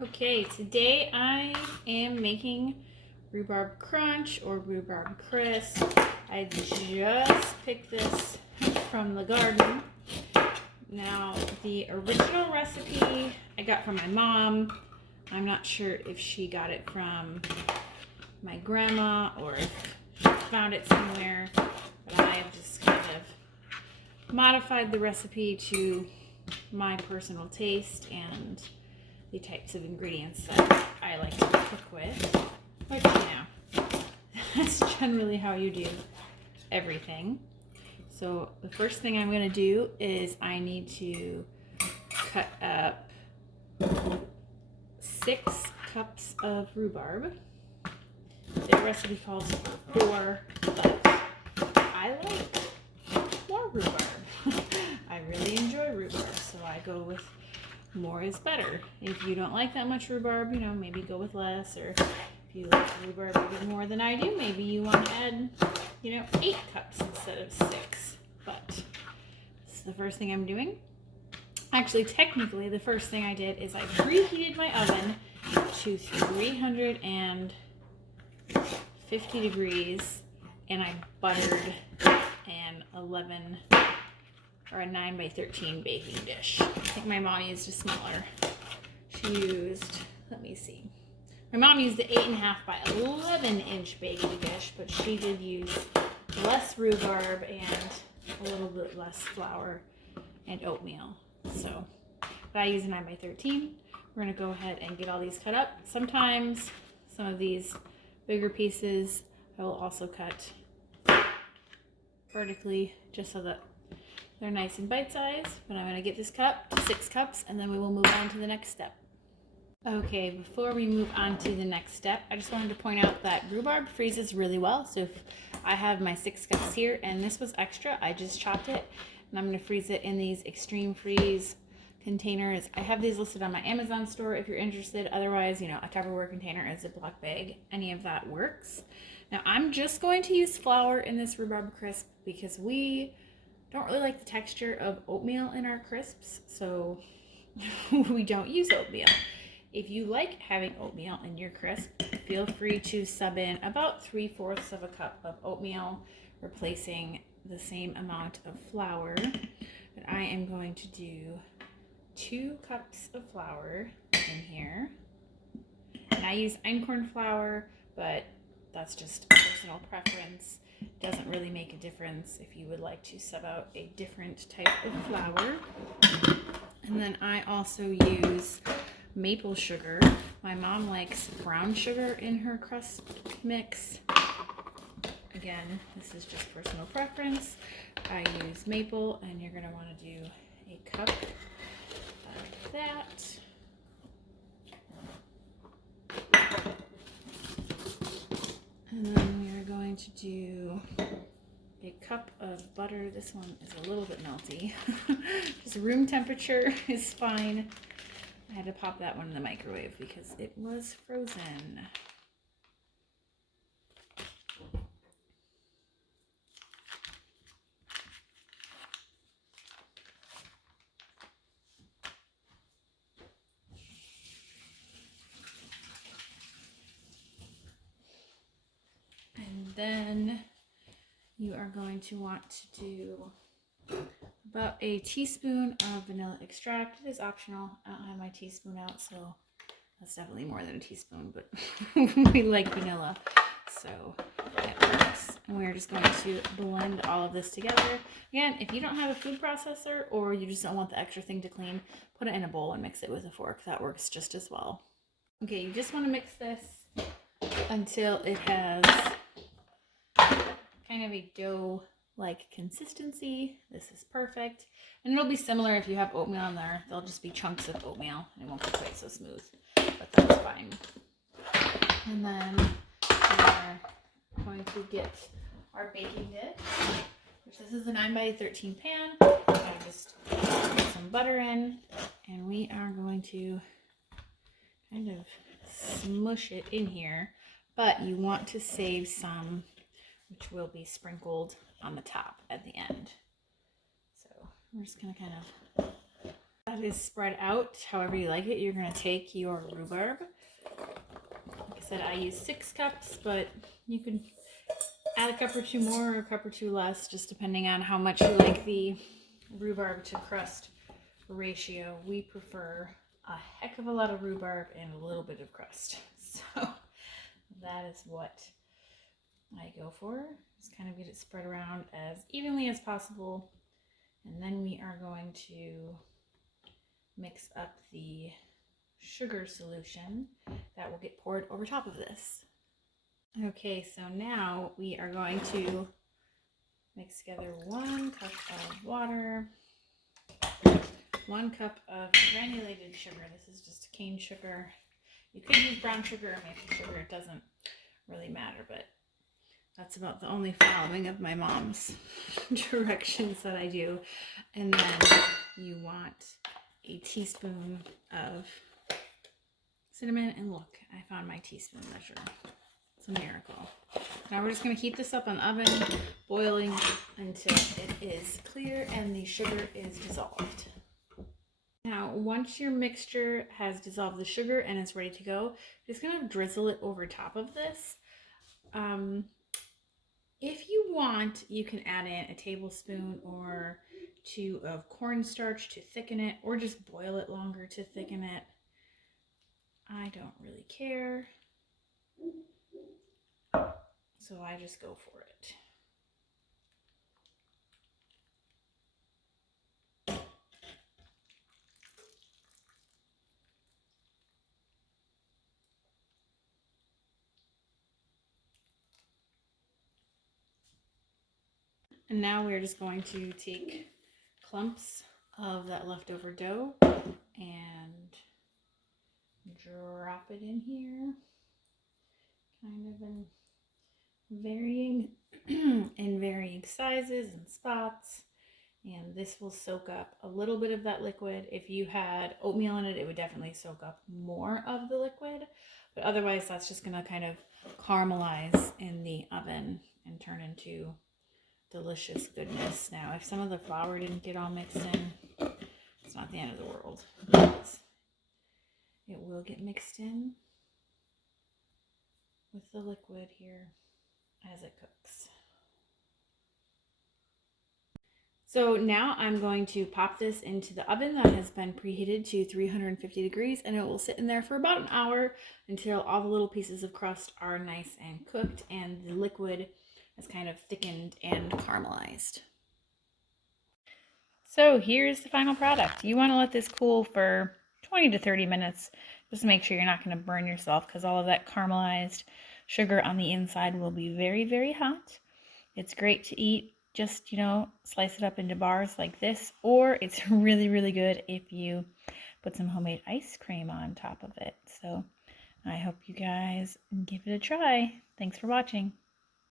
Okay, today I am making Rhubarb Crunch or Rhubarb Crisp. I just picked this from the garden. Now, the original recipe I got from my mom. I'm not sure if she got it from my grandma or if she found it somewhere, but I have just kind of modified the recipe to my personal taste and the types of ingredients that I like to cook with, which, that's generally how you do everything. So the first thing I'm going to do is I need to cut up 6 cups of rhubarb. The recipe calls for 4, but I like more rhubarb. I really enjoy rhubarb, so I go with more is better. If you don't like that much rhubarb, maybe go with less, or if you like rhubarb a bit more than I do, maybe you want to add, 8 cups instead of 6. But this is the first thing I'm doing. Actually, technically, the first thing I did is I preheated my oven to 350 degrees, and I buttered an 11 or a 9 by 13 baking dish. I think my mom used a smaller. She used, let me see. My mom used the 8.5 by 11 inch baking dish, but she did use less rhubarb and a little bit less flour and oatmeal. So, but I use a 9 by 13. We're gonna go ahead and get all these cut up. Sometimes some of these bigger pieces I will also cut vertically just so that they're nice and bite-sized, but I'm going to get this cut up to 6 cups and then we will move on to the next step. Okay, before we move on to the next step, I just wanted to point out that rhubarb freezes really well. So if I have my 6 cups here and this was extra, I just chopped it and I'm going to freeze it in these extreme freeze containers. I have these listed on my Amazon store if you're interested. Otherwise, a Tupperware container, a Ziploc bag, any of that works. Now I'm just going to use flour in this rhubarb crisp because we don't really like the texture of oatmeal in our crisps, so we don't use oatmeal. If you like having oatmeal in your crisp, feel free to sub in about 3/4 of a cup of oatmeal, replacing the same amount of flour. But I am going to do 2 cups of flour in here. And I use einkorn flour, but that's just a personal preference. Doesn't really make a difference if you would like to sub out a different type of flour. And then I also use maple sugar. My mom likes brown sugar in her crust mix. Again, this is just personal preference. I use maple, and you're going to want to do a cup of that. And then we are going to do a cup of butter. This one is a little bit melty. Just room temperature is fine. I had to pop that one in the microwave because it was frozen. And then you are going to want to do about a teaspoon of vanilla extract. It is optional. I don't have my teaspoon out, so that's definitely more than a teaspoon, but we like vanilla, so it works. And we're just going to blend all of this together. Again, if you don't have a food processor or you just don't want the extra thing to clean, put it in a bowl and mix it with a fork. That works just as well. Okay, you just want to mix this until it has kind of a dough-like consistency. This is perfect. And it'll be similar if you have oatmeal in there. They'll just be chunks of oatmeal and it won't be quite so smooth, but that's fine. And then we're going to get our baking dish, which this is a 9 by 13 pan. I just put some butter in, and we are going to kind of smush it in here, but you want to save some, which will be sprinkled on the top at the end. So we're just going to kind of That is spread out however you like it. You're going to take your rhubarb. Like I said, I use 6 cups, but you can add a cup or 2 more or a cup or 2 less, just depending on how much you like the rhubarb to crust ratio. We prefer a heck of a lot of rhubarb and a little bit of crust. So that is what I go for. Just kind of get it spread around as evenly as possible. And then we are going to mix up the sugar solution that will get poured over top of this. Okay, so now we are going to mix together 1 cup of water, 1 cup of granulated sugar. This is just cane sugar. You could use brown sugar or maple sugar. It doesn't really matter, but that's about the only following of my mom's directions that I do. And then you want a teaspoon of cinnamon. And look, I found my teaspoon measure. It's a miracle. Now we're just going to heat this up on the oven, boiling until it is clear and the sugar is dissolved. Now, once your mixture has dissolved the sugar and it's ready to go, just going to drizzle it over top of this. If you want, you can add in a tablespoon or 2 of cornstarch to thicken it, or just boil it longer to thicken it. I don't really care, so I just go for it. And now we're just going to take clumps of that leftover dough and drop it in here, kind of in varying sizes and spots. And this will soak up a little bit of that liquid. If you had oatmeal in it, it would definitely soak up more of the liquid. But otherwise, that's just going to kind of caramelize in the oven and turn into delicious goodness. Now, if some of the flour didn't get all mixed in, it's not the end of the world. It will get mixed in with the liquid here as it cooks. So now I'm going to pop this into the oven that has been preheated to 350 degrees, and it will sit in there for about an hour until all the little pieces of crust are nice and cooked and the liquid is kind of thickened and caramelized. So here's the final product. You want to let this cool for 20 to 30 minutes just to make sure you're not going to burn yourself, because all of that caramelized sugar on the inside will be very, very hot. It's great to eat. Just, slice it up into bars like this, or it's really, really good if you put some homemade ice cream on top of it. So I hope you guys give it a try. Thanks for watching.